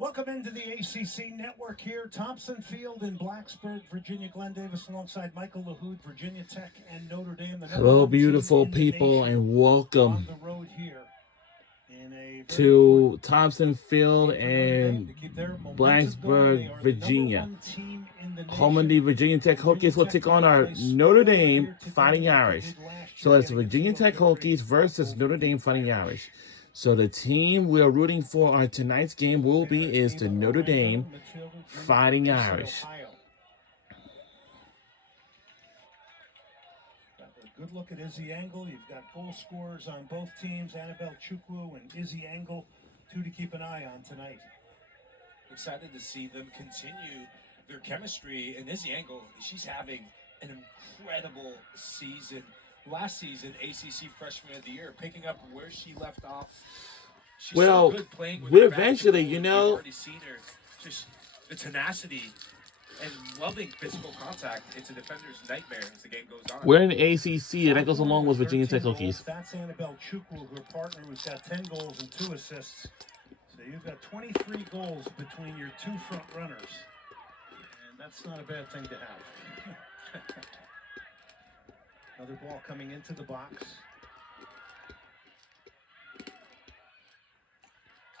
Welcome into the ACC Network here. Thompson Field in Blacksburg, Virginia. Glenn Davis alongside Michael LaHood, Virginia Tech and Notre Dame. Hello, beautiful people, and welcome on the road here to Thompson Field in Blacksburg, Virginia. Home of the Virginia Tech Hokies will take on our Notre Dame Fighting Irish. So it's Virginia Tech Hokies versus Notre Dame Fighting Irish. So the team we're rooting for our tonight's game is the Notre Dame Fighting Irish. Good look at Izzy Angle. You've got goal scorers on both teams, Annabelle Chukwu and Izzy Angle, two to keep an eye on tonight. Excited to see them continue their chemistry. And Izzy Angle, she's having an incredible season. Last season, ACC Freshman of the Year, picking up where she left off. She's so good playing with eventually, We've already seen her, just the tenacity and loving physical contact. It's a defender's nightmare as the game goes on. We're in the ACC, and that goes along with Virginia Tech Hokies. That's Annabelle Chukwu, her partner, who's got 10 goals and 2 assists. So you've got 23 goals between your two front runners. And that's not a bad thing to have. Another ball coming into the box.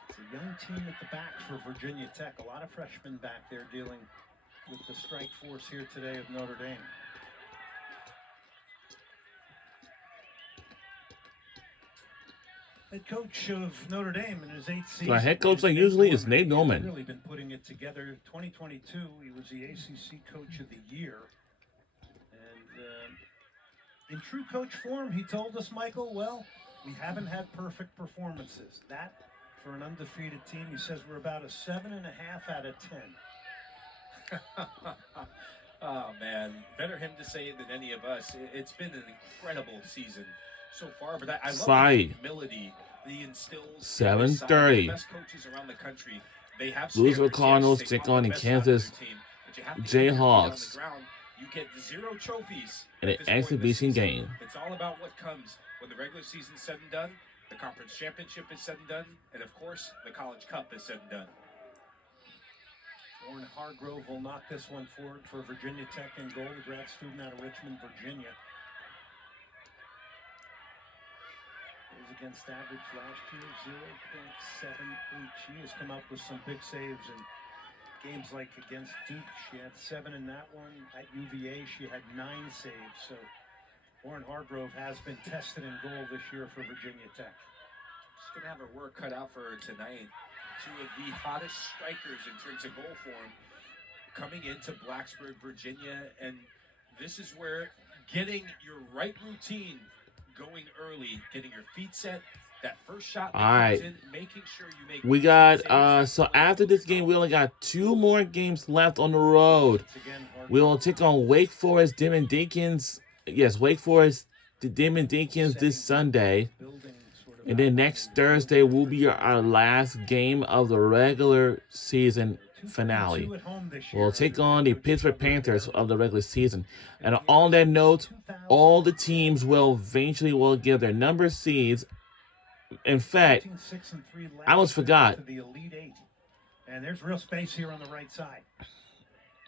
It's a young team at the back for Virginia Tech. A lot of freshmen back there dealing with the strike force here today of Notre Dame. Head coach of Notre Dame in his 8th season. So our head coach, like usually, is Nate Norman. Really been putting it together. 2022, he was the ACC Coach of the Year. And in true coach form, he told us, Michael, well, we haven't had perfect performances. That, for an undefeated team, he says we're about a 7.5 out of 10. Oh, man. Better him to say it than any of us. It's been an incredible season so far, but I love the humility he instills. 7:30. Best coaches around the country. They have Louisville Cardinals take on the Kansas Jayhawks. You get 0 trophies in an exhibition game. It's all about what comes when the regular season's said and done, the conference championship is said and done, and of course, the college cup is said and done. Warren Hargrove will knock this one forward for Virginia Tech in goal, the grad student out of Richmond, Virginia. Was against average last year, 0.78. She has come up with some big saves in games like against Duke. She had 7 in that one. At UVA, she had 9 saves. So Warren Hargrove has been tested in goal this year for Virginia Tech. She's going to have her work cut out for her tonight. 2 of the hottest strikers in terms of goal form coming into Blacksburg, Virginia. And this is where getting your right routine going early, getting your feet set, that first shot that comes in, making sure you make. We got so after this game, we only got 2 more games left on the road. We'll take on Wake Forest, Damon Deacons. Yes, Wake Forest, the Damon Deacons this Sunday. And then next Thursday will be our last game of the regular season finale. We'll take on the Pittsburgh Panthers of the regular season. And on that note, all the teams will eventually give their number seeds. In fact, I almost forgot. And there's real space here on the right side.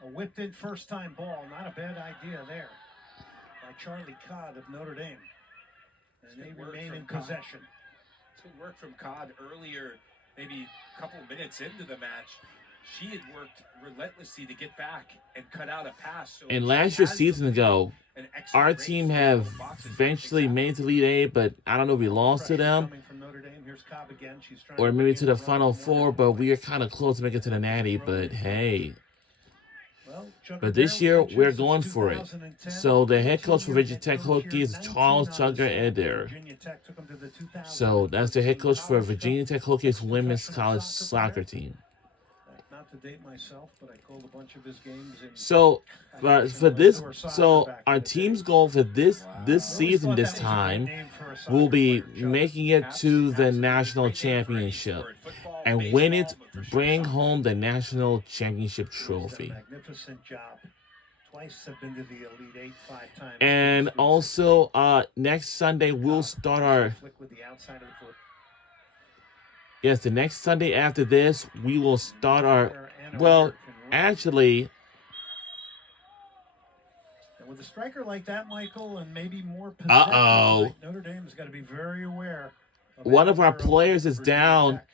A whipped in first time ball, not a bad idea there by Charlie Codd of Notre Dame. And they remain in possession. It's good work from Codd earlier, maybe a couple minutes into the match. She had worked relentlessly to get back and cut out a pass. So and last year, season ago, our team have eventually made to Elite 8, but I don't know if we lost to them or maybe to the Final Four, but we are kind of close to making it to the Natty. But hey, but this year we're going for it. So the head coach for Virginia Tech Hokies is Charles Chugger Eder. So that's the head coach for Virginia Tech Hokies women's college soccer team. To date myself, but I called a bunch of his games. So, for this, so our team's goal for this season, this time, will be making it to the national championship, and win it, bring home the national championship trophy. Magnificent job. Twice have been to the Elite 8, 5 times. And also, next Sunday we'll start our. Yes, the next Sunday after this, we will start our. Well, actually, and with a striker like that, Michael, and maybe more possession, like Notre Dame's got to be very aware. One of our players is down. Tech.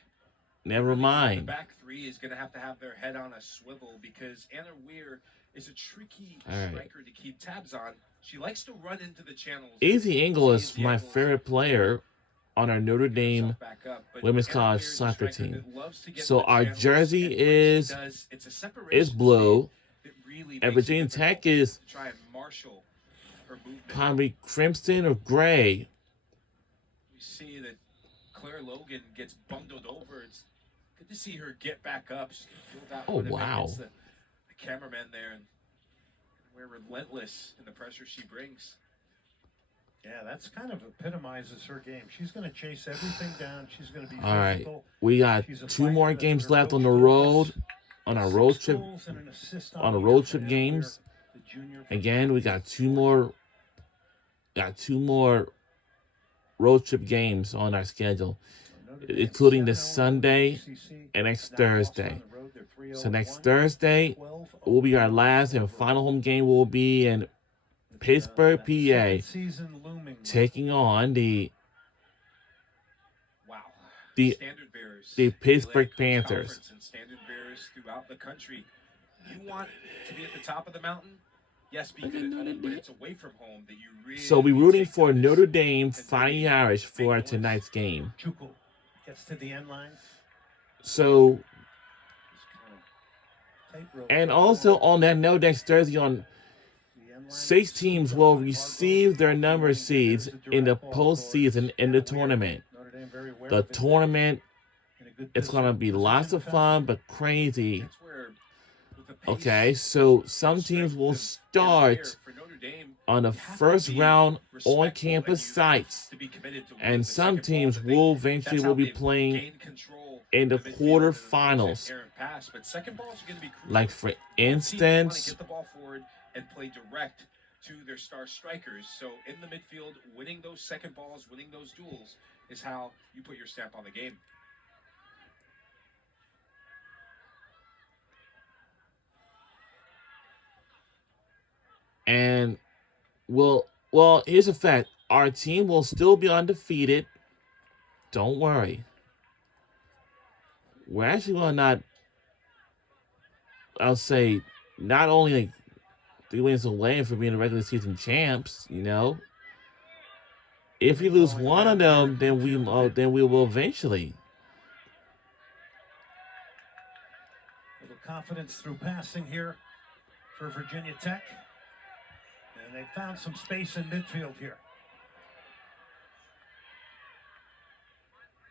Never mind. The back three is going to have their head on a swivel because Anna Weir is a tricky striker to keep tabs on. She likes to run into the channels. Easy Engel is my favorite player on our Notre Dame women's college soccer team. So our jersey is blue, and Virginia Tech is probably crimson or gray. You see that Claire Logan gets bundled over. It's good to see her get back up. She's gonna feel that wow! The cameraman there, and we're relentless in the pressure she brings. Yeah, that's kind of epitomizes her game. She's going to chase everything down. She's going to be physical. All right, we got 2 more games left on the road, on our road trip, on the road trip games. Again, we got 2 more. Got 2 more road trip games on our schedule, including this Sunday and next Thursday. So next Thursday will be our last and final home game. Will be in Pittsburgh, PA, taking on the Standard Bearers, the Pittsburgh Panthers. And Standard Bearers throughout the country. You want to be at the top of the mountain? Yes, be good at home, but it's away from home that you really. So we're rooting for Notre Dame Fighting Irish for tonight's game. Chukwu gets to the end line. So, and also on that note, next Thursday on 6 teams will receive their number seeds in the postseason in the tournament. The tournament, it's going to be lots of fun, but crazy. Okay, so some teams will start on the first round on-campus sites, and some teams will eventually be playing in the quarterfinals. Like for instance, and play direct to their star strikers. So in the midfield, winning those second balls, winning those duels is how you put your stamp on the game. And well, here's a fact. Our team will still be undefeated. Don't worry. We're actually going to not, I'll say, not only like 3 wins away from being the regular season champs, you know. If we lose one of them, then we will eventually. Little confidence through passing here for Virginia Tech, and they found some space in midfield here.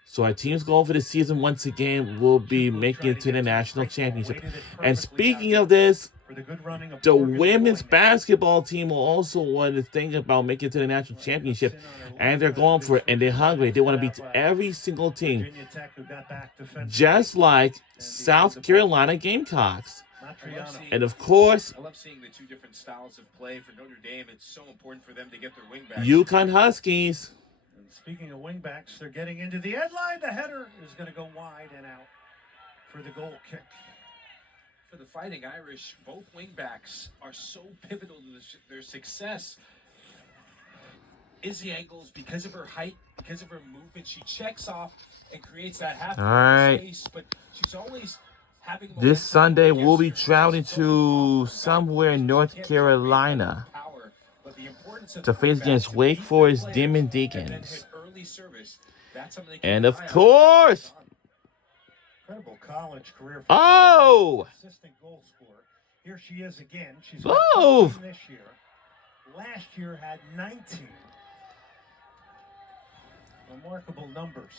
So our team's goal for the season once again will be making it to the national championship. And speaking of this, the women's basketball team will also want to think about making it to the national championship. And they're going for it, and they're hungry. They want to beat every single team. Just like South Carolina Gamecocks. And of course, I love seeing the 2 different styles of play for Notre Dame. It's so important for them to get their wingbacks. UConn Huskies. And speaking of wingbacks, they're getting into the end line. The header is going to go wide and out for the goal kick. For the Fighting Irish, both wingbacks are so pivotal to their success. Izzy Angles, because of her height, because of her movement, she checks off and creates that half space, but she's always having this Sunday we'll be traveling to somewhere in North Carolina to face against Wake Forest Demon Deacons. And of course, incredible college career. Assistant goal scorer. Here she is again. She's this year. Last year had 19. Remarkable numbers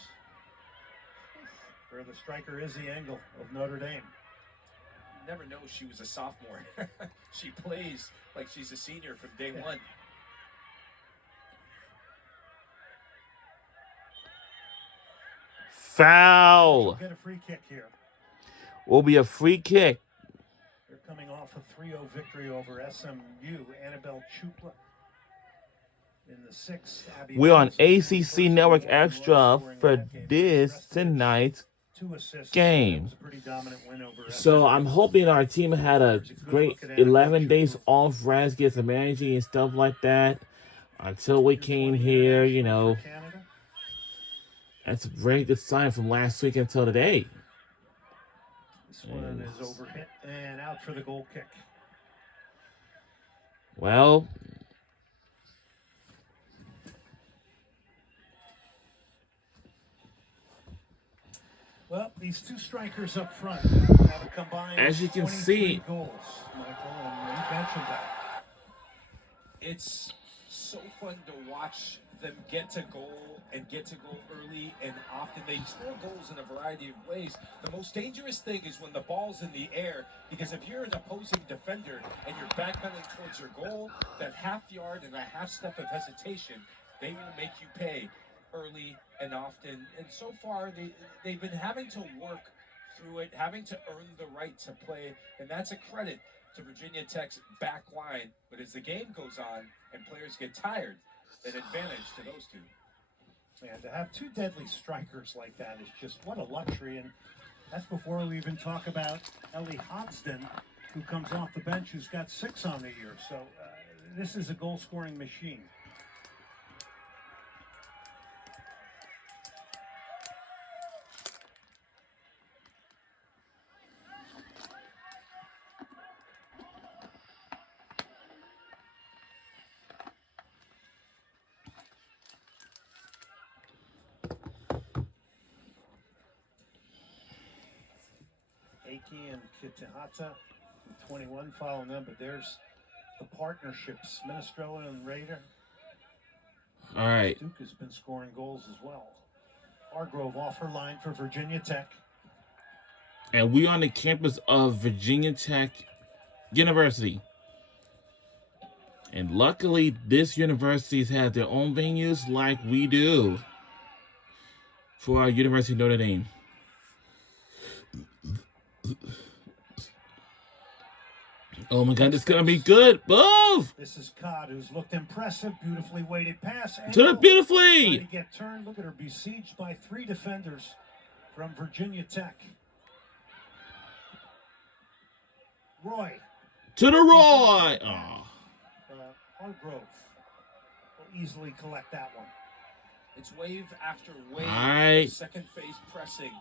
for the striker Izzy Engel of Notre Dame. You never know she was a sophomore. She plays like she's a senior from day one. Foul. Get a free kick here. Will be a free kick. They're coming off a 3-0 victory over SMU. Annabelle Chupla in the 6th. We're on ACC Network Extra for this tonight's 2 assists. game. That was a pretty dominant win over So I'm hoping our team had a great 11 days off rest, get some energy and stuff like that until we came here, you know. Canada. That's a very good sign from last week until today. This one is overhit and out for the goal kick. Well, these 2 strikers up front have a combined as you can 23 see, goals, Michael, and you mentioned that. It's so fun to watch them get to goal early, and often they score goals in a variety of ways. The most dangerous thing is when the ball's in the air, because if you're an opposing defender and you're backpedaling towards your goal, that half yard and a half step of hesitation, they will make you pay early and often. And so far, they've been having to work through it, having to earn the right to play, and that's a credit to Virginia Tech's back line. But as the game goes on and players get tired, an advantage to those 2. And to have 2 deadly strikers like that is just what a luxury. And that's before we even talk about Ellie Hodsden, who comes off the bench, who's got 6 on the year. So this is a goal-scoring machine. Aki and Kitahata from 21 following them, but there's the partnerships, Minestrone and Raider. all right. Duke has been scoring goals as well. Hargrove off her line for Virginia Tech. And we on the campus of Virginia Tech University. And luckily, this universities have their own venues like we do for our University of Notre Dame. Oh my God, this is going to be good. Move! This is Codd, who's looked impressive. Beautifully weighted pass. To it beautifully! Trying to get turned. Look at her besieged by 3 defenders from Virginia Tech. Roy. To the Roy! Oh. Hargrove will easily collect that one. It's wave after wave Right. of second phase pressing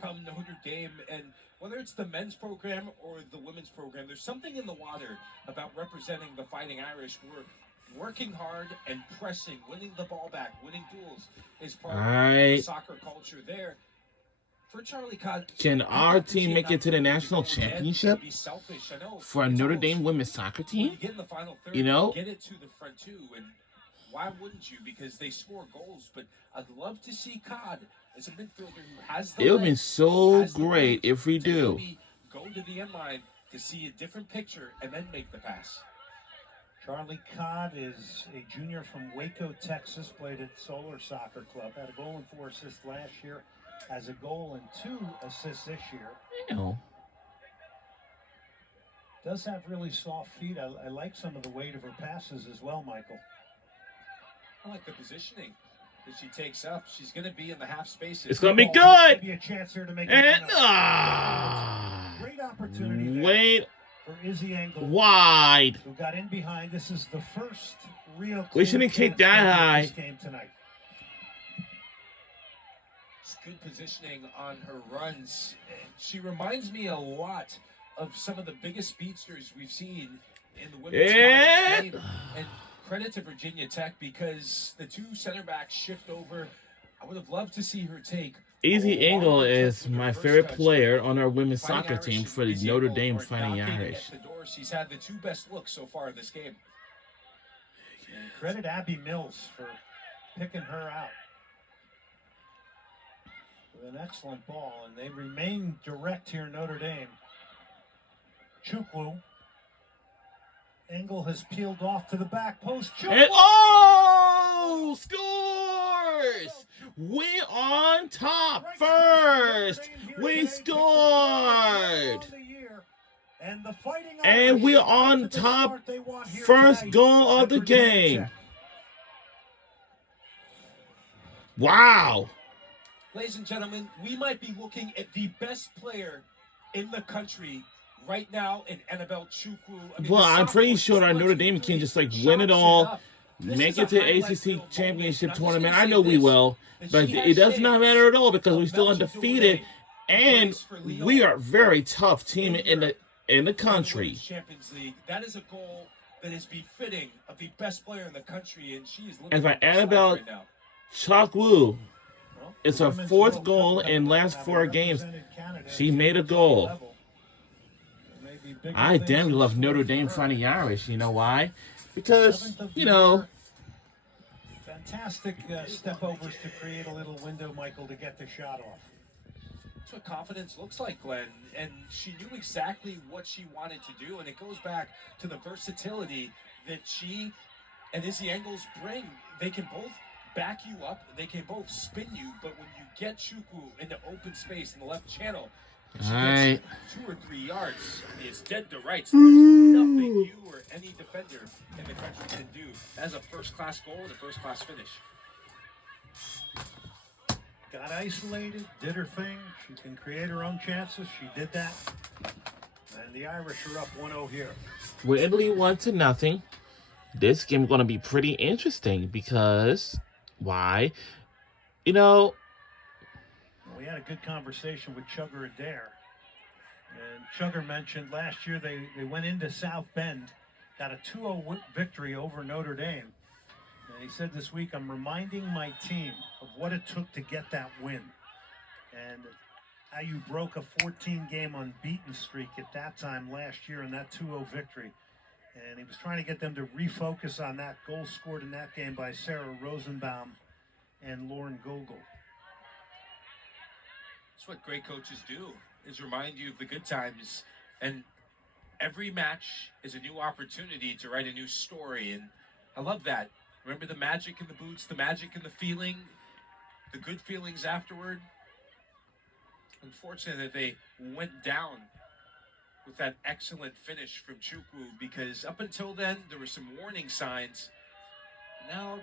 from Notre Dame, and whether it's the men's program or the women's program, there's something in the water about representing the Fighting Irish. We're working hard and pressing, winning the ball back, winning duels is part of the soccer culture there. For Charlie Codd, can our team make it to the national championship for a Notre Dame women's soccer team? Get in the final third, you know, get it to the front 2, and why wouldn't you? Because they score goals. But I'd love to see Codd as a midfielder who has the. It would have been so great if we do. Go to the end line to see a different picture and then make the pass. Charlie Codd is a junior from Waco, Texas. Played at Solar Soccer Club. Had a goal and 4 assists last year. Has a goal and 2 assists this year. You know. Does have really soft feet. I like some of the weight of her passes as well, Michael. I like the positioning that she takes up. She's going to be in the half spaces. It's going to be good. Maybe a chance here to make and great opportunity there wait for Izzy Engel, wide. who got in behind. This is the first real. We shouldn't kick that high. This game tonight. Good positioning on her runs. She reminds me a lot of some of the biggest speedsters we've seen in the women's college game. And credit to Virginia Tech, because the 2 center backs shift over. I would have loved to see her take. Izzy Engel is my favorite player on our women's soccer team for the Notre Dame Fighting Irish. She's had the 2 best looks so far in this game. And credit Abby Mills for picking her out. An excellent ball, and they remain direct here, Notre Dame. Chukwu. Engel has peeled off to the back post. And, scores! We on top first. We scored. And we're on top first goal of the game. Wow. Ladies and gentlemen, we might be looking at the best player in the country right now in Annabelle Chukwu. I mean, Well, the I'm pretty sophomore, sure our Notre Dame can just like win it all, make it to ACC championship tournament. I know we will, but it does not matter at all because we're still undefeated, and we are a very tough team in the country. Champions League. That is a goal that is befitting of the best player in the country, and she is living As for her best life Annabelle right now. Chukwu, Well, it's the her Women's fourth World goal Cup in coming up, last having 4 games. represented Canada She at made a the goal. level. There may be bigger I things damn in love store Notre for Dame her. finding Irish. You know why? Because, 7th of you the know, year. Fantastic step overs to create a little window, Michael, to get the shot off. That's what confidence looks like, Glenn. And she knew exactly what she wanted to do, and it goes back to the versatility that she and Izzy Engels bring. They can both back you up, they can both spin you, but when you get Chukwu into open space in the left channel, she Alright. gets 2 or 3 yards. It's dead to rights. There's nothing you or any defender in the country can do. That's a first-class goal and a first-class finish. Got isolated, did her thing. She can create her own chances. She did that. And the Irish are up 1-0 here. we're Italy 1-0. This game is going to be pretty interesting because, why? You know, We had a good conversation with Chugger Adair. And Chugger mentioned last year they went into South Bend, got a 2-0 victory over Notre Dame. And he said this week, I'm reminding my team of what it took to get that win. And how you broke a 14-game unbeaten streak at that time last year in that 2-0 victory. And he was trying to get them to refocus on that goal scored in that game by Sarah Rosenbaum and Lauren Gogol. That's what great coaches do, is remind you of the good times. And every match is a new opportunity to write a new story. And I love that. Remember the magic in the boots, the magic in the feeling, the good feelings afterward. Unfortunate that they went down with that excellent finish from Chukwu, because up until then, there were some warning signs. Now,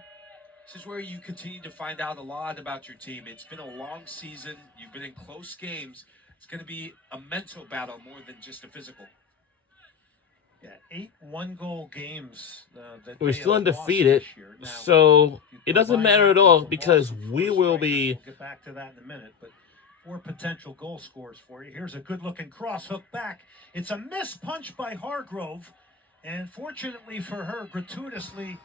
this is where you continue to find out a lot about your team. It's been a long season. You've been in close games. It's going to be a mental battle more than just a physical. Yeah, 8 one-goal games. That we're they still have lost undefeated, this year. Now, so you it doesn't combine matter that at all with the because loss of we 4 will strikers. be... We'll get back to that in a minute, but 4 potential goal scores for you. Here's a good-looking cross hook back. It's a missed punch by Hargrove, and fortunately for her, gratuitously,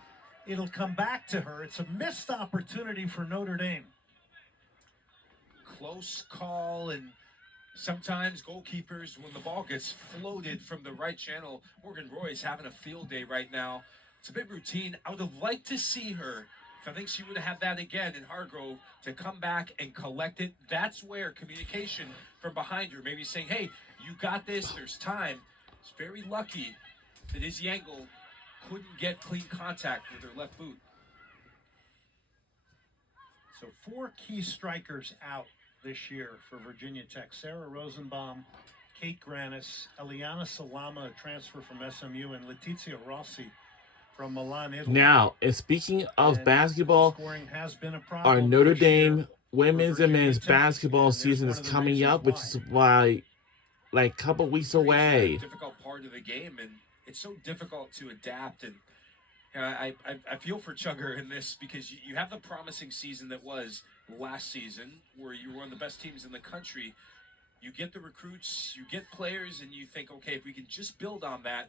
it'll come back to her. It's a missed opportunity for Notre Dame. Close call, and sometimes goalkeepers, when the ball gets floated from the right channel, Morgan Roy's having a field day right now. It's a bit routine. I would have liked to see her, if I think she would have had that again in Hargrove, to come back and collect it. That's where communication from behind her, maybe saying, hey, you got this, there's time. It's very lucky that Izzy Engel couldn't get clean contact with her left boot. So 4 key strikers out this year for Virginia Tech. Sarah Rosenbaum, Kate Granis, Eliana Salama, a transfer from SMU, and Letizia Rossi from Milan, Italy. Now, and speaking of And basketball, scoring has been a our problem Notre this year Dame women's and men's Virginia Tech, basketball and there's season one is of the coming reasons up, which why. is why, like, a couple weeks away. It's a difficult part of the game, and it's so difficult to adapt. And I feel for Chugger in this, because you have the promising season that was last season, where you were one of the best teams in the country. You get the recruits, you get players, and you think, okay, if we can just build on that,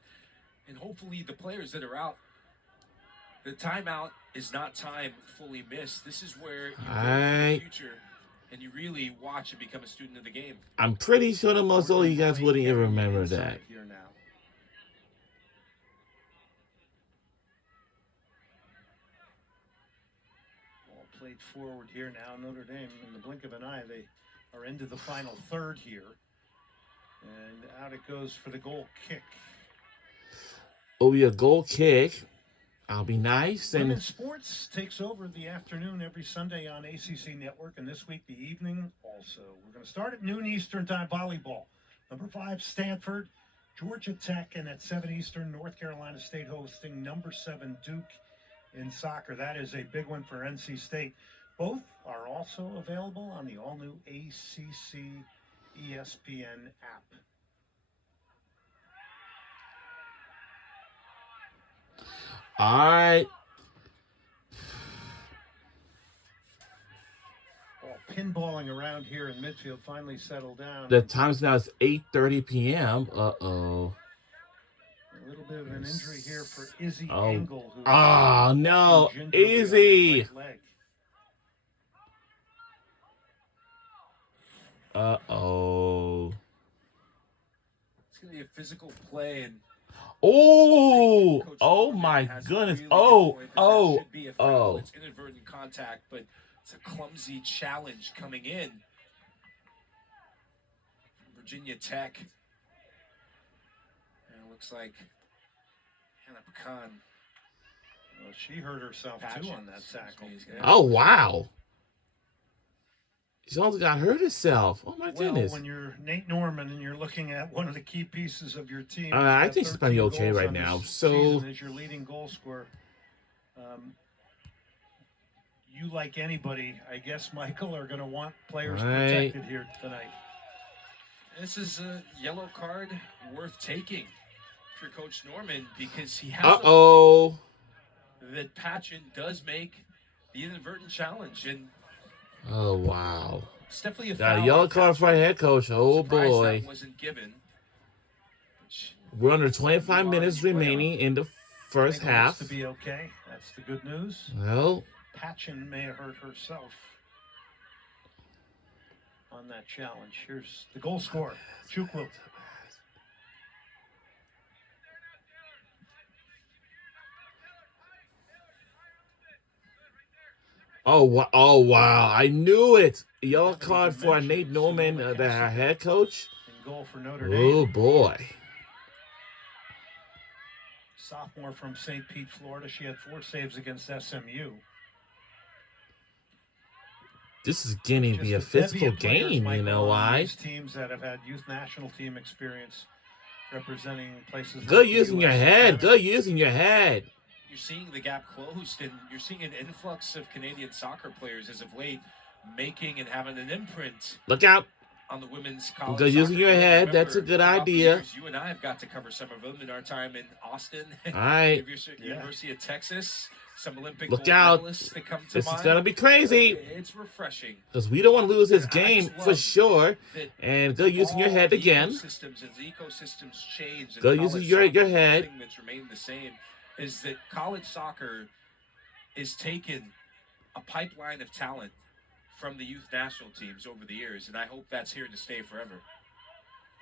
and hopefully the players that are out, the timeout is not time fully missed. This is where you build for the future, and you really watch and become a student of the game. I'm pretty sure that most of you guys wouldn't even remember that. Here now. Ball played forward here now. Notre Dame, in the blink of an eye, they are into the final third here. And out it goes for the goal kick. It'll be a goal kick. I'll be nice. And Women's Sports takes over the afternoon every Sunday on ACC Network, and this week the evening also. We're going to start at noon Eastern time volleyball. Number 5, Stanford, Georgia Tech, and at 7 Eastern, North Carolina State hosting number 7, Duke in soccer. That is a big one for NC State. Both are also available on the all-new ACC ESPN app. All right. Well, pinballing around here in midfield finally settled down. The times now is 8:30 p.m. Uh-oh. A little bit of an injury here for Izzy Oh. Engel. Oh, no. Easy. Uh-oh. It's going to be a physical play. And Oh. Coach Oh, Norman my has a goodness. really good Oh. point that Oh. that should be a foul. Oh. It's inadvertent contact, but it's a clumsy challenge coming in. Virginia Tech. And it looks like Hannah Pecan. Well, she hurt herself too on that tackle. Oh, wow. She almost got hurt herself. Oh, my goodness. When you're Nate Norman and you're looking at one of the key pieces of your team, I think she's going to be okay right now. So, as your leading goal scorer, you, like anybody, I guess, Michael, are going to want players protected here tonight. This is a yellow card worth taking for Coach Norman because he has that Patchen does make the inadvertent challenge. And oh, wow. it's definitely a Got foul. a yellow card for our head coach. Oh, boy. That wasn't given. We're under 25 minutes remaining in the first half. To be okay. That's the good news. Well, Patchen may have hurt herself on that challenge. Here's the goal scorer, Chukwu. oh, wow. I knew it. Yellow card for Nate Norman, the head coach. And goal for Notre Dame. Oh, boy. Sophomore from St. Pete, Florida. She had 4 saves against SMU. This is going to be a physical game, you know why? These teams that have had youth national team experience representing places. Good using your head. Good using your head. You're seeing the gap closed, and you're seeing an influx of Canadian soccer players as of late making and having an imprint. Look out. On the women's college. Good using your head. That's a good idea. You and I have got to cover some of them in our time in Austin. All right. University of Texas. Some Olympic look out. That come to this mind. is going to be crazy. It's refreshing. Because we don't want to lose this game for sure. And good using your head again. Ecosystems change. Good using your head. The thing that's remained the same is that college soccer is taken a pipeline of talent from the youth national teams over the years, and I hope that's here to stay forever.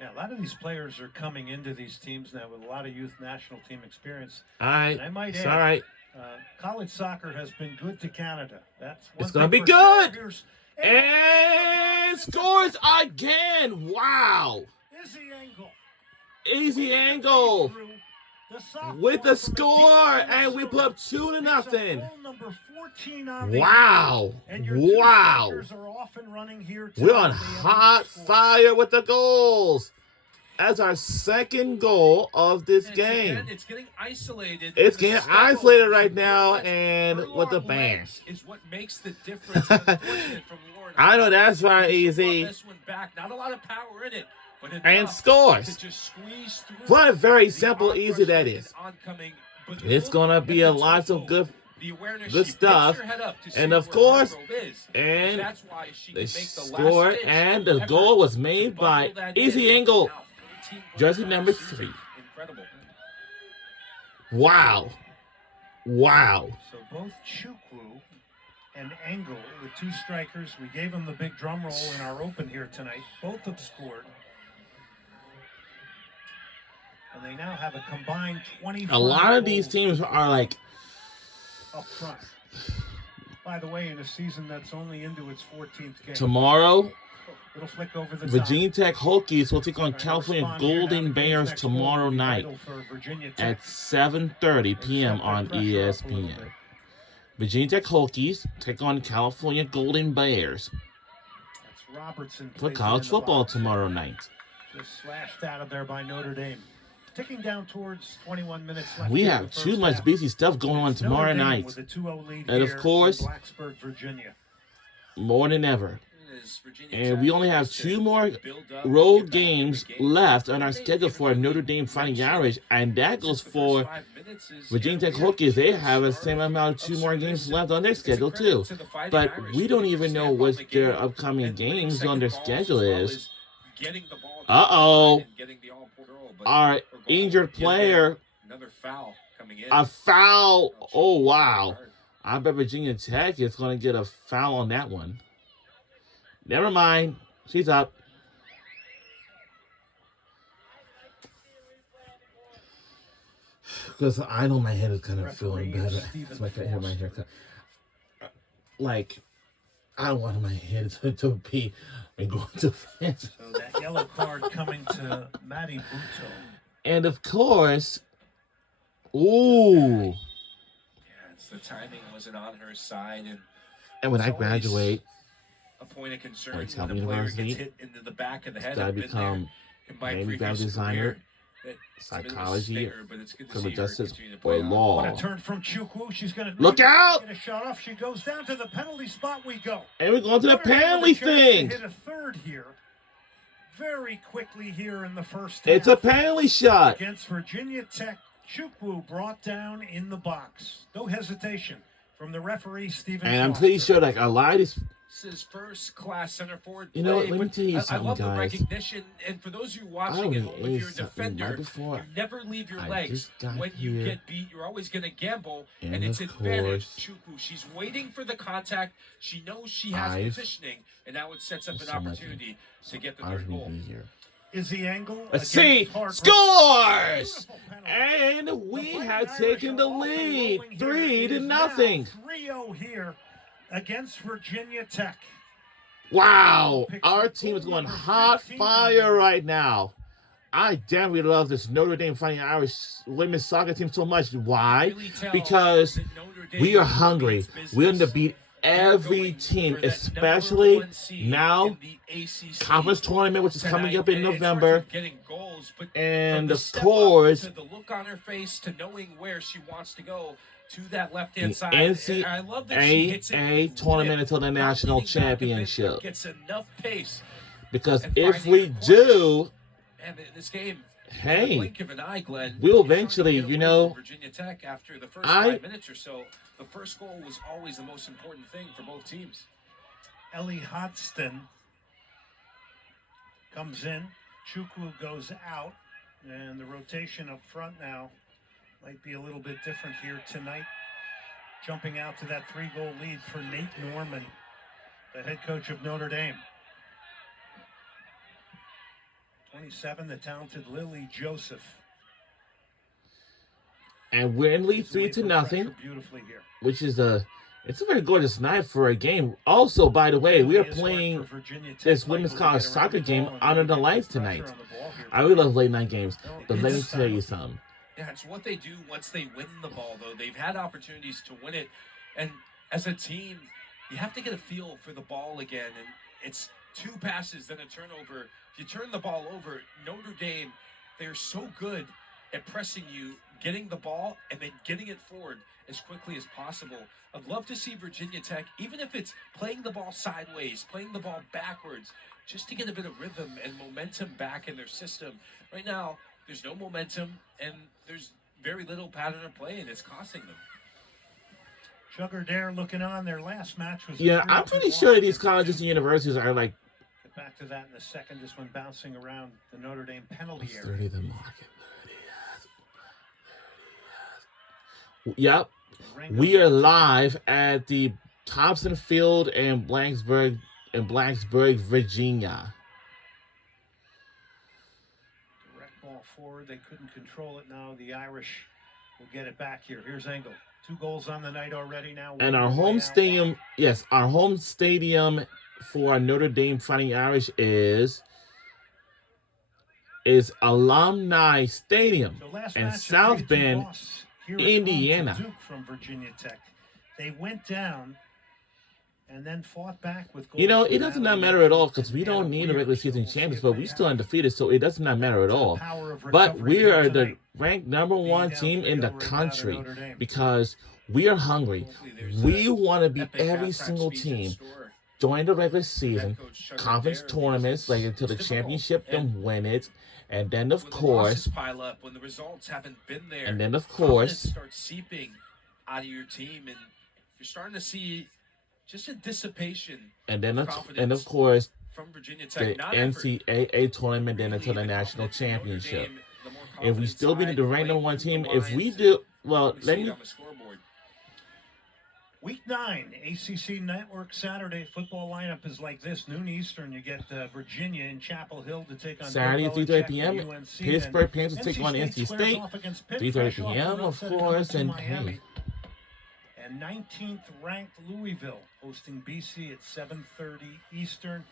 Yeah, a lot of these players are coming into these teams now with a lot of youth national team experience. All right. And I might add, all right. College soccer has been good to Canada. That's one it's going to be good. And scores again. Wow. Izzy Engel. With the score, and we put up 2-0. Wow. Wow. We're on hot fire with the goals. That's our second goal of this game. It's getting isolated. It's getting isolated right now, and with the band. Is what makes the difference. I know that's right, Easy. Not a lot of power in it. And scores. What a very simple, easy that is. It's going to be a lot of good stuff. And of course, and they scored, and the goal was made by Izzy Engel, jersey number 3. Wow. Wow. So both Chukwu and Engel, the 2 strikers, we gave them the big drum roll in our open here tonight. Both have scored. And they now have a combined 24. A lot of these teams are like up front. By the way, in a season that's only into its 14th game. Tomorrow, it'll flick over the Virginia Tech Hokies will take on California Golden Bears tomorrow night at 7:30 p.m. on ESPN. Virginia Tech Hokies take on California Golden Bears for college football tomorrow night. Just slashed out of there by Notre Dame. Ticking down towards 21 minutes left. We have too much busy stuff going on tomorrow night. With a 2-0 lead and of course, Blacksburg, Virginia. more than ever. As Virginia And Tech we only have tries to 2 more build up, road get back games into the game. left on our They schedule haven't for really Notre Dame Fighting mentioned Irish, and that since goes the first for 5 minutes is, Virginia Tech we are Hokies. They keeping have the starve same amount of of 2 more games service, left on their it's a schedule credit too. to the Fighting But Irish we to don't get even the know stamp on what the their game upcoming and winning games on second their balls, schedule as well is. as getting the ball Uh-oh. and getting the all-port goal. But Our or goal. injured Yet again, player, another foul coming in. a foul. Oh, Oh, Chuck, wow. hard. I bet Virginia Tech is going to get a foul on that one. Never mind. She's up. Because I know my head is kind of feeling better. That's my hair, my haircut. Like, I don't want my head to be going too fast. So that yellow card coming to Matty Buto. And of course, ooh. Yeah, it's the timing wasn't on her side, And when it's I always graduate, a point of concern Like when a Temple player University, gets hit into the back of the head. gotta I've been become there in my maybe graphic previous designer, career. It's a bit of a psychology, stinger, but it's good to criminal see her justice, continue to play or on. law. What a turn from Chukwu. She's going to Look out! get a shot off. She goes down to the penalty spot. We go. And we're going to the Notre Dame with a penalty chance to thing. Hit a third here. Very quickly here in the first half. It's a penalty shot. Against Virginia Tech. Chukwu brought down in the box. No hesitation from the referee, Stephen And I'm Foster. pretty sure, like, a lot of these. This is first class center forward You know what, play, let me but tell you I something, love the guys. recognition, and for those of you I watching at only home, if you're a ate something right defender, before you never leave your I legs. just got When you here. get beat, you're always going to gamble, And and it's of advantage course, Chukwu. She's waiting for the contact. She knows she has I've- positioning, and now it sets up an so much- opportunity to get the I third will goal. be here. Izzy Engel. Let's see. against Hargrove. Scores! Beautiful penalty. And The we Fighting have Irish taken the are off and lead, rolling here. 3 It to is now 0. 3-0 here against Virginia Tech. Wow, our team is going hot fire right now. I definitely love this Notre Dame Fighting Irish women's soccer team so much. Why? Really tell Because that Notre Dame we are hungry. means business. We're going to beat They're every going team, for that especially number 1 seed now, in the ACC conference tournament, which is coming tonight. up in And it starts November. with getting goals, but And from the of step up course, to the look on her face to knowing where she wants to go to that left-hand the side. And I love that she hits it NCAA with tournament whip, until the not national leaning back a bit, championship. but gets enough pace. Because and if finding we her corner. do, And in this game, in the hey, blink of an eye, Glenn, we'll you're starting to eventually, get you away know, from Virginia Tech after the first I- 5 minutes or so. The first goal was always the most important thing for both teams. Ellie Hodgson comes in. Chukwu goes out. And the rotation up front now might be a little bit different here tonight. Jumping out to that 3-goal lead for Nate Norman, the head coach of Notre Dame. 27, the talented Lily Joseph. and we're in lead Moves 3 away to from nothing, pressure beautifully here. which is it's a very gorgeous night for a game. Also, by the way, we are It is hard playing for Virginia Tech, this women's Michael, to college get around soccer the game ball and under really the get lights pressure tonight. on the ball here. I really love late night games, No, but let me it's, tell you something. Yeah, it's what they do once they win the ball, though. They've had opportunities to win it. And as a team, you have to get a feel for the ball again. And it's 2 passes, then a turnover. If you turn the ball over, Notre Dame, they're so good at pressing you, getting the ball, and then getting it forward as quickly as possible. I'd love to see Virginia Tech, even if it's playing the ball sideways, playing the ball backwards, just to get a bit of rhythm and momentum back in their system. Right now, there's no momentum, and there's very little pattern of play, and it's costing them. Sugar Dare looking on. Their last match was. Yeah, I'm pretty sure these colleges and universities are like Get back to that in a second. This one bouncing around the Notre Dame penalty 30 area. the market. 30. Yep. We are live at the Thompson Field in Blacksburg, Virginia. Direct ball forward. They couldn't control it. Now the Irish will get it back here. Here's Engel. 2 goals on the night already now. And our Way home out stadium, wide. yes, our home stadium for our Notre Dame Fighting Irish is Alumni Stadium So last in match, a South 3-2 Bend, loss here at home to Indiana. Duke from Virginia Tech. They went down and then fought back with goals. You know, from it does not Natalie matter at all Mitchell because we and don't Anna need a Weir. regular So season we'll see champions, if but they we still have undefeated, so it does not matter at the all. power of But recovery we here are the tonight. ranked number Being 1 down team in the 3-0 right now to country Notre Dame. because we are hungry. Hopefully there's We a want to beat epic every halftime single speech in team store. during the regular season, Head coach Chuck conference Adair, tournaments, like until the it's difficult. championship, And then win it, and then of when the course, losses pile up, when the results haven't been there, and then of confidence course, starts seeping out of your team, and you're starting to see just a dissipation and then of of confidence course, from Virginia the Tech. Not effort, NCAA tournament, then really until the the national confidence. Notre championship. Dame, the more If we confident still beat side, the ranked playing #1 through team, the if we lines, do, and well, we let see it me. on the scoreboard. Week 9, ACC Network Saturday football lineup is like this. Noon Eastern, you get Virginia in Chapel Hill to take on Saturday at Bill 3:30 Belichick p.m. and UNC. Pittsburgh Panthers Then take on NC squares State. off against Pitt, 3:30 fresh off the p.m. road Of set to course, to and Miami. hey, And 19th ranked Louisville hosting BC at 7:30 Eastern.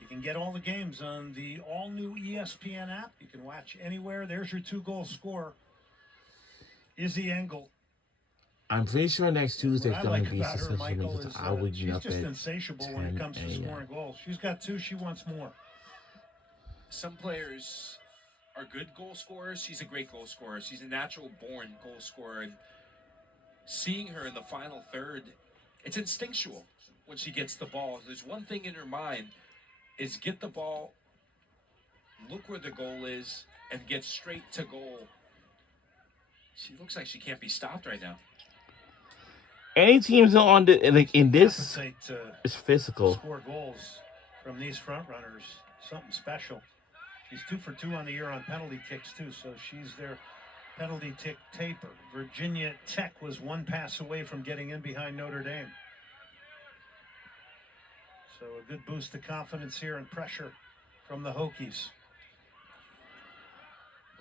You can get all the games on the all-new ESPN app. You can watch anywhere. There's your 2-goal scorer, Izzy Engel. I'm pretty sure next Tuesday What is I going like to be about her, successful Michael, because is I would she's get up just at insatiable when it 10 comes to a.m. scoring goals. She's got 2, she wants more. Some players are good goal scorers. She's a great goal scorer. She's a natural born goal scorer. And seeing her in the final third, it's instinctual when she gets the ball. There's one thing in her mind is get the ball, look where the goal is, and get straight to goal. She looks like she can't be stopped right now. Any teams on the like in this Appetite to is physical. score goals from these front runners, something special. She's 2 for 2 on the year on penalty kicks too, so she's their penalty kick taper. Virginia Tech was 1 pass away from getting in behind Notre Dame. So a good boost of confidence here and pressure from the Hokies.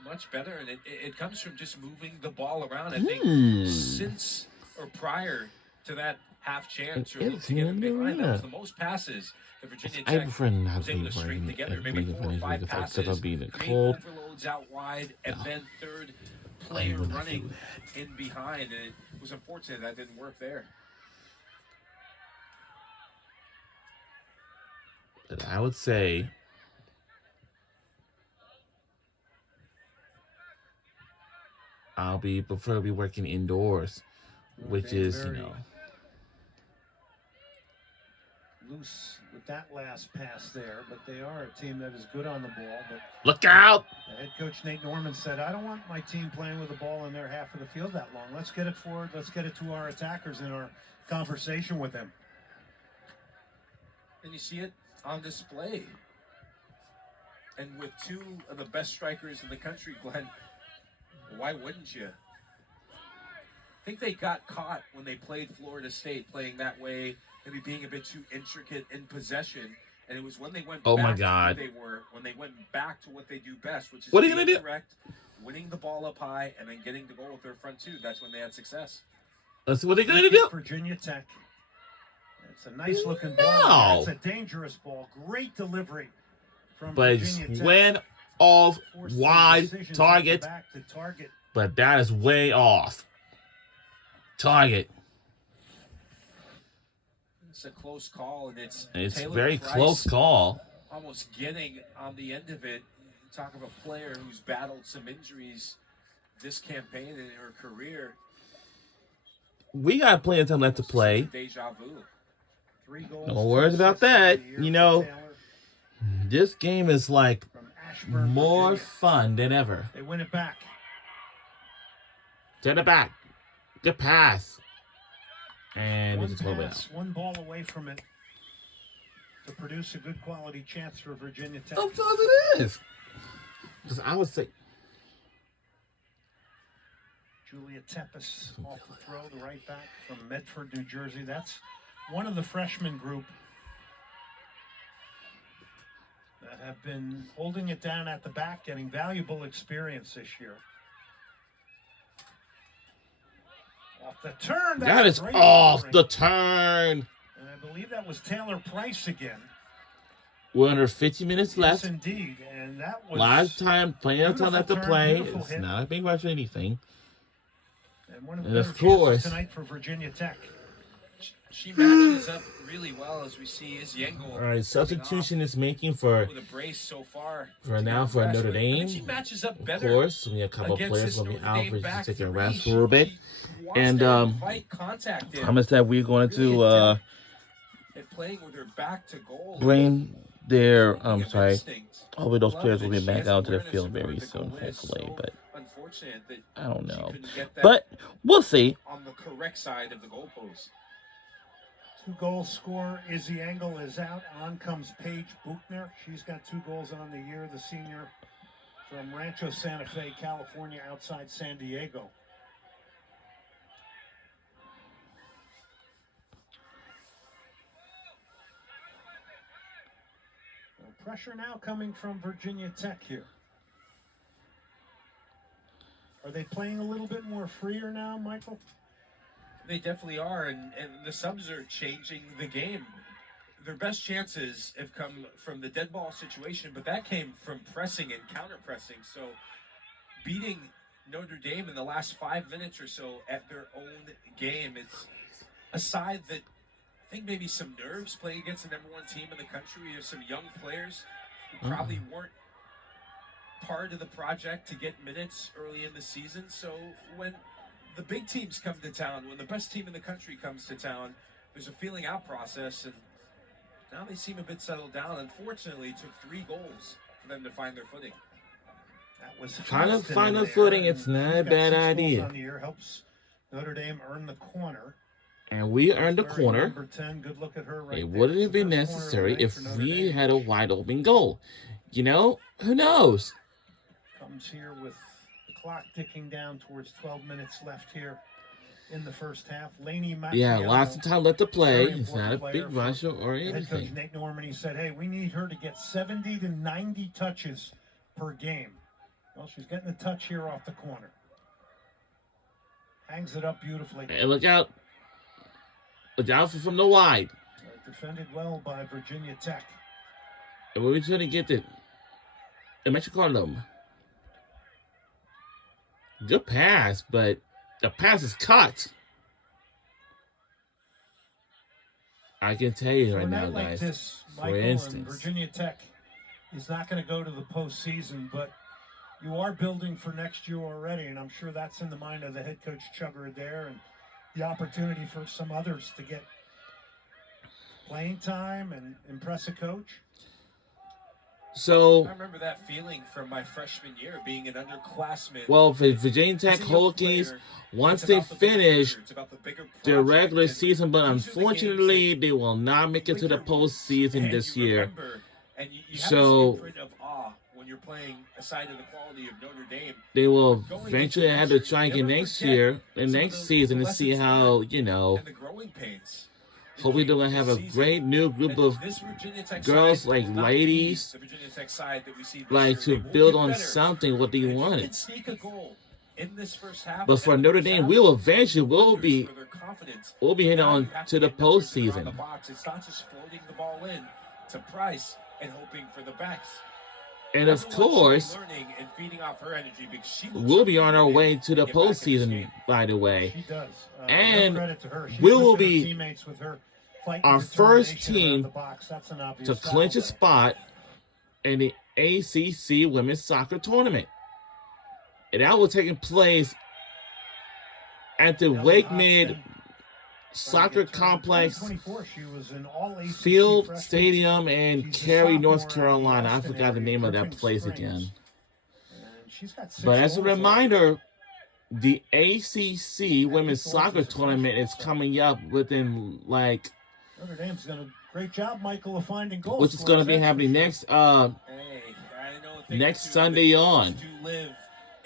Much better, and it comes from just moving the ball around. I think since or prior to that half chance or look to get a big line, that was the most passes that Virginia I Tech prefer not was to able be to string wearing together. a Maybe blanket 4 or 5 because passes, I'll be in the create cold. overloads out wide, and then third player running in behind. And it was unfortunate that didn't work there. But I would say I'll be preferably working indoors, which is, you know, Loose with that last pass there, but they are a team that is good on the ball. But look out! the head coach Nate Norman said, I don't want my team playing with the ball in their half of the field that long. Let's get it forward. Let's get it to our attackers in our conversation with them. And you see it on display. And with 2 of the best strikers in the country, Glenn, why wouldn't you? I think they got caught when they played Florida State, playing that way, maybe being a bit too intricate in possession. And it was when they went Oh back my to God. who they were, when they went back to what they do best, which is What are you being gonna do? direct, winning the ball up high, and then getting the goal with their front 2. That's when they had success. Let's see what they're going to do. Virginia Tech. It's a nice looking No. ball. It's a dangerous ball. Great delivery from But Virginia it's Tech. went off Forced some wide decisions target, back to target. but that is way off. Target. It's a close call, and it's It's Taylor very Price close call. almost getting on the end of it. Talk of a player who's battled some injuries this campaign in her career. We got plenty of time left to play. Deja vu. 3 goals. No 2 worries about assists on that. the year You for know, Taylor this game is like from Ashburn, more Virginia. fun than ever. They win it back. Send it back. Good pass. And One it's just a little bit pass, 1 ball away from it to produce a good quality chance for Virginia Tech. out. Of course it is. Because I would say, Julia Tepes off the throw, the right back from Medford, New Jersey. That's one of the freshman group that have been holding it down at the back, getting valuable experience this year. Off the turn. that That's is great off delivering. the turn. And I believe that was Taylor Price again. We're under 50 minutes Yes, left. indeed. And that was Last time, plenty of time left to Beautiful turn, play. beautiful It's hit. not a big rush or anything. and one of the And of better chances course- tonight for Virginia Tech. She matches up really well, as we see Izzy Engel. All right, substitution is making for with a brace so far. now for Impressed, Notre but I think Dame. she matches up Of better. course, we have a couple of against players this will be Notre out Dame for back just taking a three. rest for a little bit. She wants And, to invite contact in. I'm gonna say we're going Really to and playing with her back to goal. Bring their, Speaking of sorry. instinct, Hopefully those love players will that be she back has out to the awareness field of where very the soon, goal is. hopefully, So but unfortunate that I don't she know. couldn't get that But we'll see. on the correct side of the goalpost. 2-goal scorer Izzy Engel is out. On comes Paige Buchner. She's got 2 goals on the year, the senior from Rancho Santa Fe, California, outside San Diego. Pressure now coming from Virginia Tech here. Are they playing a little bit more freer now, Michael? They definitely are, and the subs are changing the game. Their best chances have come from the dead ball situation, but that came from pressing and counter-pressing. So beating Notre Dame in the last 5 minutes or so at their own game, it's a side that I think maybe some nerves playing against the #1 team in the country. You have some young players who probably weren't part of the project to get minutes early in the season. So when the big teams come to town, when the best team in the country comes to town, there's a feeling out process, and now they seem a bit settled down. Unfortunately, it took 3 goals for them to find their footing. That was Trying to Houston find in a there, footing, and it's not a she's got bad 6 goals idea. on the year, helps Notre Dame earn the corner. And we earned the Wearing corner. number 10, good look at her right It there. wouldn't It's have the been first corner of the necessary night if for Notre we Dame. had a wide open goal. You know, who knows? Comes here with the clock ticking down towards 12 minutes left here in the first half. Laney Yeah, Mattiello, lots of time left to play. very It's not a important big player rush or head coach anything. Nate Norman, he said, hey, we need her to get 70 to 90 touches per game. Well, she's getting a touch here off the corner. Hangs it up beautifully. And look out. Look out from the wide. Defended well by Virginia Tech. And we're trying to get the Mexico. Good pass, but the pass is cut. I can tell you So right a now, night like guys. this, For Michael, and instance, Virginia Tech is not going to go to the postseason, but you are building for next year already, and I'm sure that's in the mind of the head coach Chugger there, and the opportunity for some others to get playing time and impress a coach. so, I remember that feeling from my freshman year, being an underclassman. well, for Virginia As Tech a young Hokies, player, once it's they about the bigger finish picture, it's about the bigger their project, regular and season, but these are the games unfortunately, that they will not make it to the lick your boots, postseason and this you year. remember, and you have So- this imprint of awe when you're playing a side of the quality of Notre Dame. They will Going eventually into have to next try year, again never next forget year and some of next the season to see lessons how, learned you know, and the growing pains. that hopefully came they're going to this have a season. great new group And of this Virginia Tech girls, side like will not ladies, be the Virginia Tech side that we see this like year. to They will build get on better. something what they And if you wanted. can sneak a goal in this first half, But for and the Notre first Dame, half, we will eventually will wonders be for their confidence. heading Now on you have to the get numbers around postseason. the box. It's not just floating the ball in to Price and hoping for the backs. And of Everyone should be course, learning and feeding off her energy because she looks we'll be on our ready way to the get back in this postseason, game. by the way. She does. And no credit to her. She's we will lifted her be teammates with her fight our and first determination around team the box. That's an obvious to foul clinch a there. spot in the ACC Women's Soccer Tournament. And that will take place at the Ellen Wake Hodgson Mid trying to Soccer get to her. Complex 2024, she was an all ACC Field freshman. Stadium in She's a Cary, sophomore North out of the Carolina. I Austin forgot the area, name of that Dripping place Springs. again. And she's got 6 But as a goals reminder, the ACC Women's Soccer Tournament is coming up within like, Notre Dame's done a great job, Michael, of finding goals. which is going to be That's for happening sure. next Hey, I know a thing or next two that Sunday girls on. do live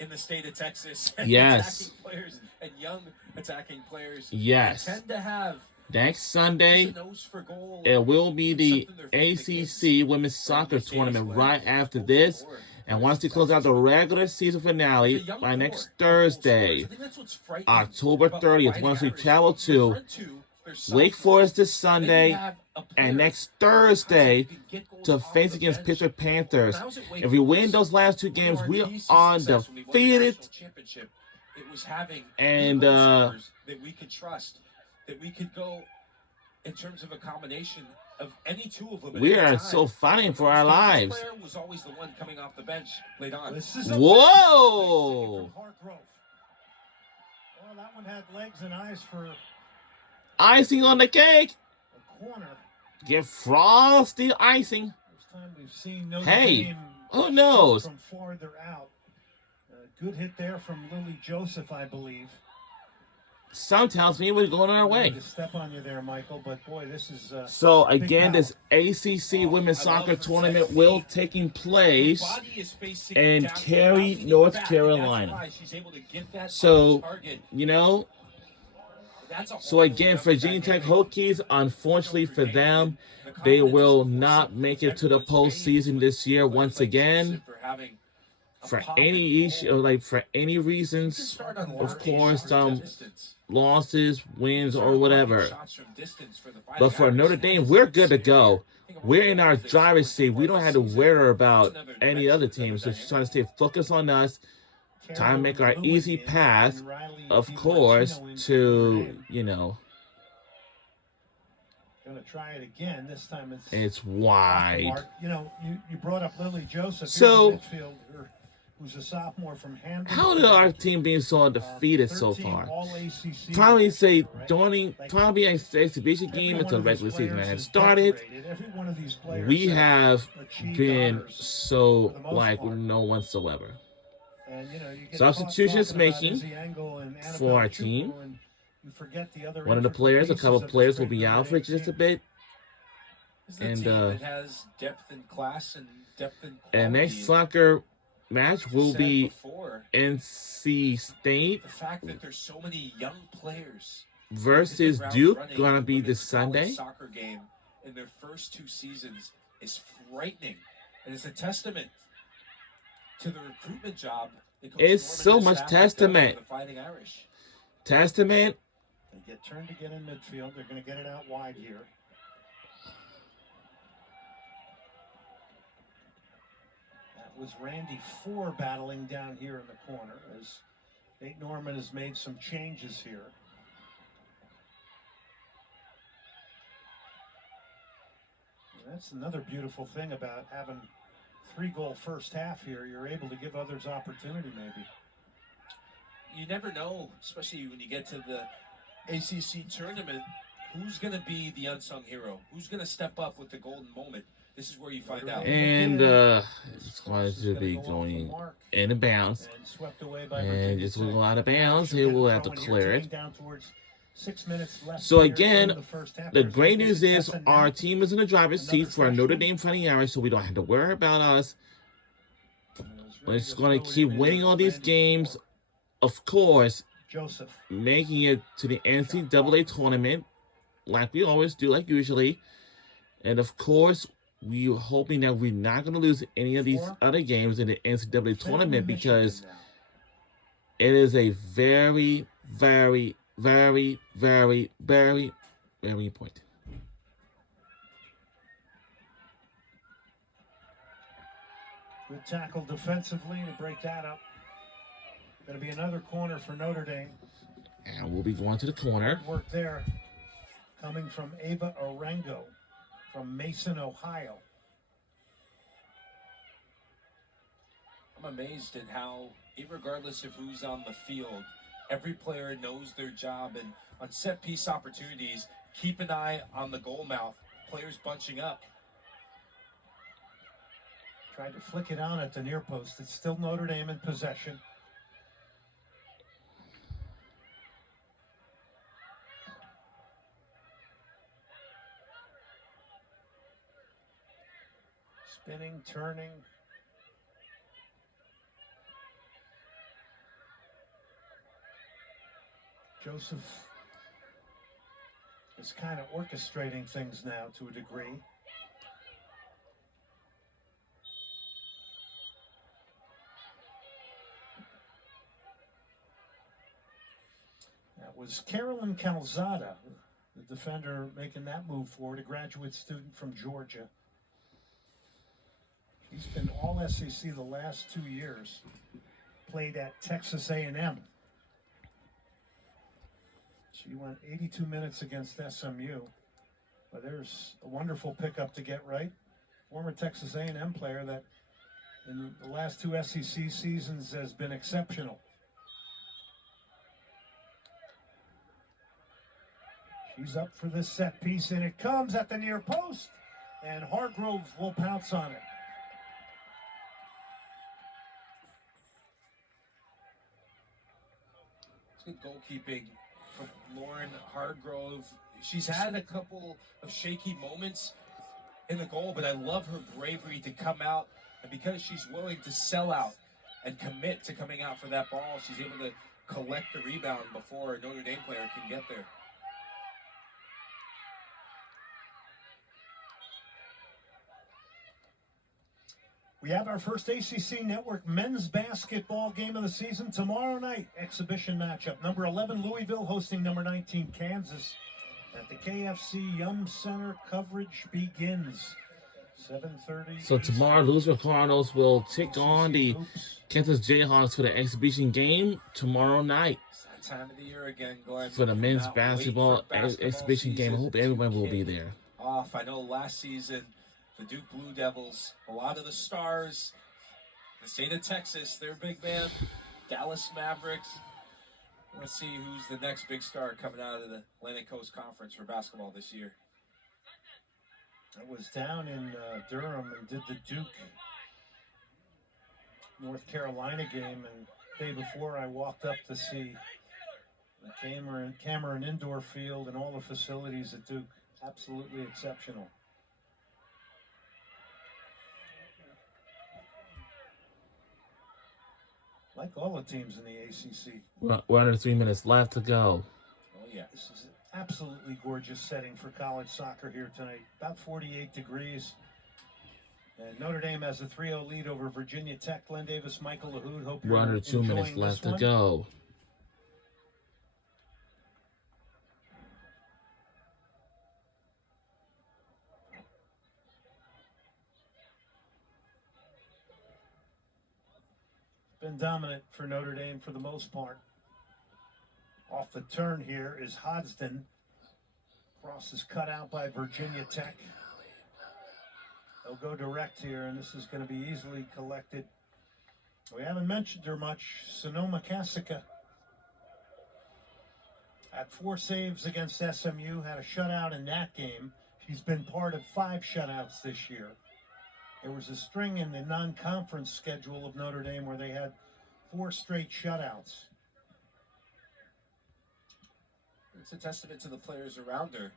in the state of Texas. And Yes. attacking players and young attacking players. Yes. They tend to have Next just Sunday, a nose for goal. it will be the Something they're feeding the kids ACC Women's from Soccer this stage Tournament when right after goals this. scored. And once they close out the regular season The finale young by next core of goal scorers. Thursday, I think that's what's frightening October about 30th, Fighting once we Irish. travel The to front two, they're Wake sophomores. Forest this Then you Sunday have a player and next who constantly Thursday can get goals to off face the against bench. Pittsburgh Panthers. When I was at Wake If we win Forest, those last two one of games, our we keys are to success when we won the undefeated. national championship, it was having And, goal scorers that we could trust, that we could go in terms of a combination of any two of them. at We any are time. so fighting But for the our most lives. dangerous player was always the one coming off the bench late on. This is a Whoa! from Hargrove. Oh, that one had legs and eyes for Icing on the cake. a corner. Get frosty icing. First time we've seen Notre Hey, Dame who knows? from farther out. Good hit there from Lily Joseph, I believe. Some tells me we're going our way. To step on you there, Michael, but boy, this is So big again, foul. this ACC women's I soccer love the tournament technique. will taking place Body is facing in down to Cary, nothing North back, and Carolina. that's why she's able to get that So, on target. you know, That's a so whole again, nother Virginia Tech dynamic. Hokies, unfortunately for them, The they confidence will is not make it to the everyone's postseason face this year with once players like again. Joseph for having a For pop any and issue, goal. like for any You can reasons, start on of lower course, age from distance. losses, wins, Start or blocking whatever. shots from distance for the Fighting But for Irish. Notre That Dame, is we're good to severe. go. Think of We're all in the our goals they've driver's scored seat. We so don't far have to this season. worry That's about another any other dimension, team. So another she's trying to stay focused on us. Time to make our Carol easy Lewin path, and Riley of DiMartino course, in for to, Notre Dame. you know, Gonna try it again. This time it's it's off the wide. mark. You know, you brought up Lily Joseph. So- Here's a midfielder who's a sophomore from Hamden. How did our team being so undefeated so 13 far? All-ACC Probably last say year, right? joining, probably an exhibition Every game one until of the these regular season players had is started. decorated. Every one of these players We have achieved been honors so for the most like part. no whatsoever. And, you know, you get Substitutions talking about making Izzy Engel and for our Annabelle team. Chukwu, and you forget the other One of the integral players, a pieces couple of of this players will great be Notre out for Dame just a team. bit. This is a And, team that has depth and class and depth and quality. And next soccer match will Said be before, NC State the fact that there's so many young players versus hit the ground Duke. running Gonna in be the this women's college Sunday. Soccer game in their first 2 seasons is frightening, and it's a testament to the recruitment job. that Coach It's Norman so and much the staff have done testament. for the Fighting Irish. Testament. They get turned again in midfield. They're going to get it out wide here. That was Randy Four battling down here in the corner as Nate Norman has made some changes here. And that's another beautiful thing about having 3-goal first half here. You're able to give others opportunity maybe. You never know, especially when you get to the ACC tournament, who's going to be the unsung hero? Who's going to step up with the golden moment? This is where you find out. And it's going to be going in bounds. And swept away by And Virginia just Tech. will go out of bounds. Here we'll have to clear it. Down towards 6 minutes left So here again, in the first half. The There's great no news is success in our that. team is in the driver's Another seat for our Notre freshman. Dame Fighting Irish, so we don't have to worry about us. We're just going to throw it keep in winning there. all these Randy games. Ford. Of course, Joseph. making it to the NCAA tournament, like we always do, like usually. And of course, we're hoping that we're not going to lose any of these other games in the NCAA tournament because it is a very, very, very, very, very, very important. Good tackle defensively to break that up. Going to be another corner for Notre Dame. And we'll be going to the corner. Good work there. Coming from Ava Arango from Mason, Ohio. I'm amazed at how, regardless of who's on the field, every player knows their job. And on set piece opportunities, keep an eye on the goal mouth. Players bunching up. Tried to flick it on at the near post. It's still Notre Dame in possession. Spinning, turning. Joseph is kind of orchestrating things now to a degree. That was Carolyn Calzada, the defender, making that move forward, a graduate student from Georgia. She's been all SEC the last 2 years, played at Texas A&M. She went 82 minutes against SMU, but there's a wonderful pickup to get right. Former Texas A&M player that in the last 2 SEC seasons has been exceptional. She's up for this set piece, and it comes at the near post, and Hargrove will pounce on it. Good goalkeeping from Lauren Hargrove. She's had a couple of shaky moments in the goal, but I love her bravery to come out, and because she's willing to sell out and commit to coming out for that ball, she's able to collect the rebound before a Notre Dame player can get there. We have our first ACC Network men's basketball game of the season tomorrow night. Exhibition matchup. Number 11 Louisville hosting number 19 Kansas at the KFC Yum Center. Coverage begins 7:30. So tomorrow, Louisville Cardinals will take on the Kansas Jayhawks for the exhibition game tomorrow night. It's that time of the year again, Glenn. For the men's Cannot basketball wait for exhibition game. I season hope everyone to will be kick there. Off. I know last season, the Duke Blue Devils, a lot of the stars, the state of Texas, their big man, Dallas Mavericks. Let's see who's the next big star coming out of the Atlantic Coast Conference for basketball this year. I was down in Durham and did the Duke North Carolina game, and the day before I walked up to see the Cameron Indoor Field and all the facilities at Duke. Absolutely exceptional. Like all the teams in the ACC. We're under 3 minutes left to go. Oh, yeah. This is an absolutely gorgeous setting for college soccer here tonight. About 48 degrees. And Notre Dame has a 3-0 lead over Virginia Tech. Glenn Davis, Michael LaHood. Hope you're We're under 2 minutes enjoying left this to one. go. Been dominant for Notre Dame for the most part. Off the turn here is Hodgson. Cross is cut out by Virginia Tech. They'll go direct here, and this is going to be easily collected. We haven't mentioned her much. Sonoma Cassica had 4 saves against SMU, had a shutout in that game. She's been part of 5 shutouts this year. There was a string in the non-conference schedule of Notre Dame where they had 4 straight shutouts. It's a testament to the players around her.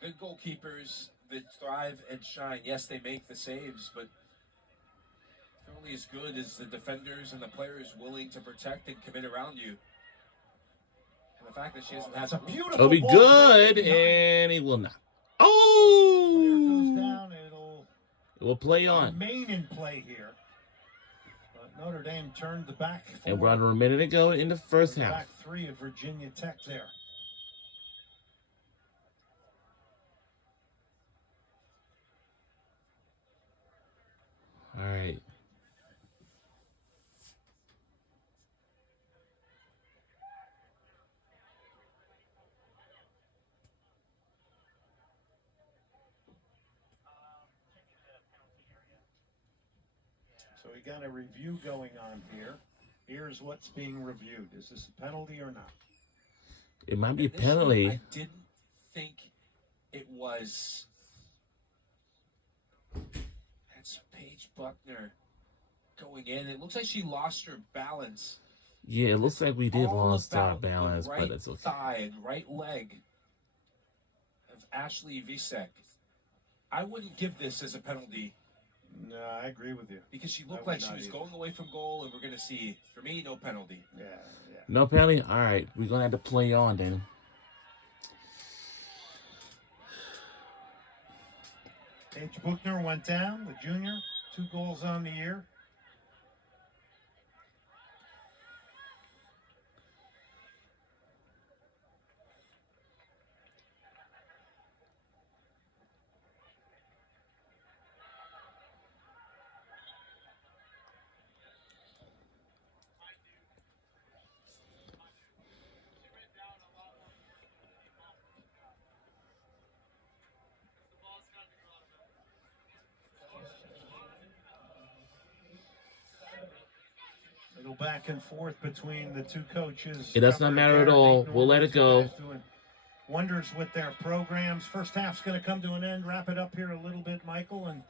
Good goalkeepers that thrive and shine. Yes, they make the saves, but they're only as good as the defenders and the players willing to protect and commit around you. And the fact that she hasn't had That's a beautiful It'll be ball good, played behind. and he will not. Player goes Oh! down, and it'll It will play on. remain in play here. But Notre Dame turned the back 4. And we're under a minute to go in the first half. Back 3 of Virginia Tech there. All right. So we got a review going on here. Here's what's being reviewed. Is this a penalty or not? It might be a And this one, penalty. I didn't think it was. That's Paige Buckner going in. It looks like she lost her balance. Yeah, it looks like we did All lost our about the balance, right but it's okay. thigh and right leg of Ashley Visek. I wouldn't give this as a penalty No, I agree with you. because she I looked would like she not was either. going away from goal, and we're going to see, for me, no penalty. Yeah. No penalty? All right. We're going to have to play on then. Paige Buchner went down, the junior. 2 goals on the year. Little back and forth between the 2 coaches. It does not matter at all. We'll let it go. wonders with their programs. First half's going to come to an end. Wrap it up here a little bit, Michael, and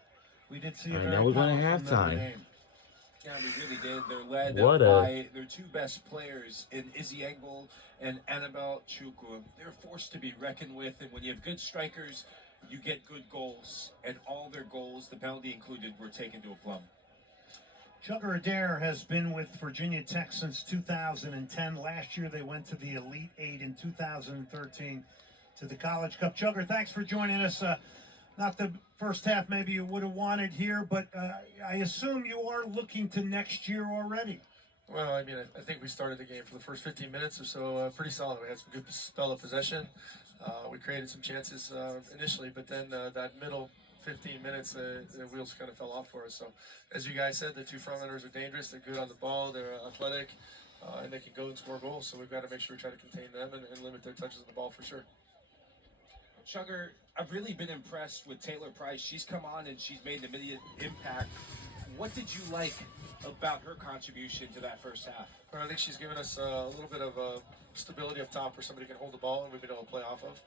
we did see a All right, very now we're going to powerful Notre halftime. Dame. Yeah, we really did. They're led What a- by their two best players in Izzy Engel and Annabelle Chukwu. They're a force to be reckoned with, and when you have good strikers, you get good goals. And all their goals, the penalty included, were taken to a plum. Chugger Adair has been with Virginia Tech since 2010. Last year they went to the Elite Eight in 2013 to the College Cup. Chugger, thanks for joining us. Not the first half maybe you would have wanted here, but I assume you are looking to next year already. Well, I mean, I think we started the game for the first 15 minutes or so pretty solid. We had some good spell of possession. We created some chances initially, but then that middle 15 minutes, the wheels kind of fell off for us. So, as you guys said, the two front runners are dangerous. They're good on the ball. They're athletic, and they can go and score goals. So we've got to make sure we try to contain them and limit their touches on the ball for sure. Chugger, I've really been impressed with Taylor Price. She's come on and she's made an immediate impact. What did you like about her contribution to that first half? Well, I think she's given us a little bit of stability up top where somebody can hold the ball and we've been able to play off of.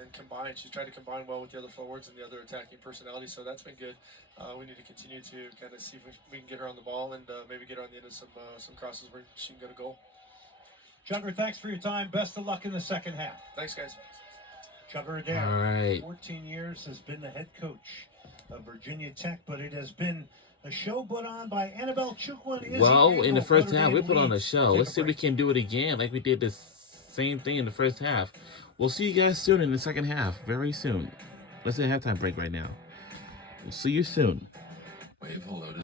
And combine. She's tried to combine well with the other forwards and the other attacking personalities, so that's been good. We need to continue to kind of see if we can get her on the ball and maybe get her on the end of some crosses where she can get a goal. Chugger, thanks for your time. Best of luck in the second half. Thanks, guys. Chugger Adair, All right. 14 years, has been the head coach of Virginia Tech, but it has been a show put on by Annabelle Chukwu and Izzy Well, in the Engel. first Notre half, we Dame put on a leads. show. Take Let's a see if we break. can do it again like we did the same thing in the first half. We'll see you guys soon in the second half, very soon. Let's take a halftime break right now. We'll see you soon. Wave hello to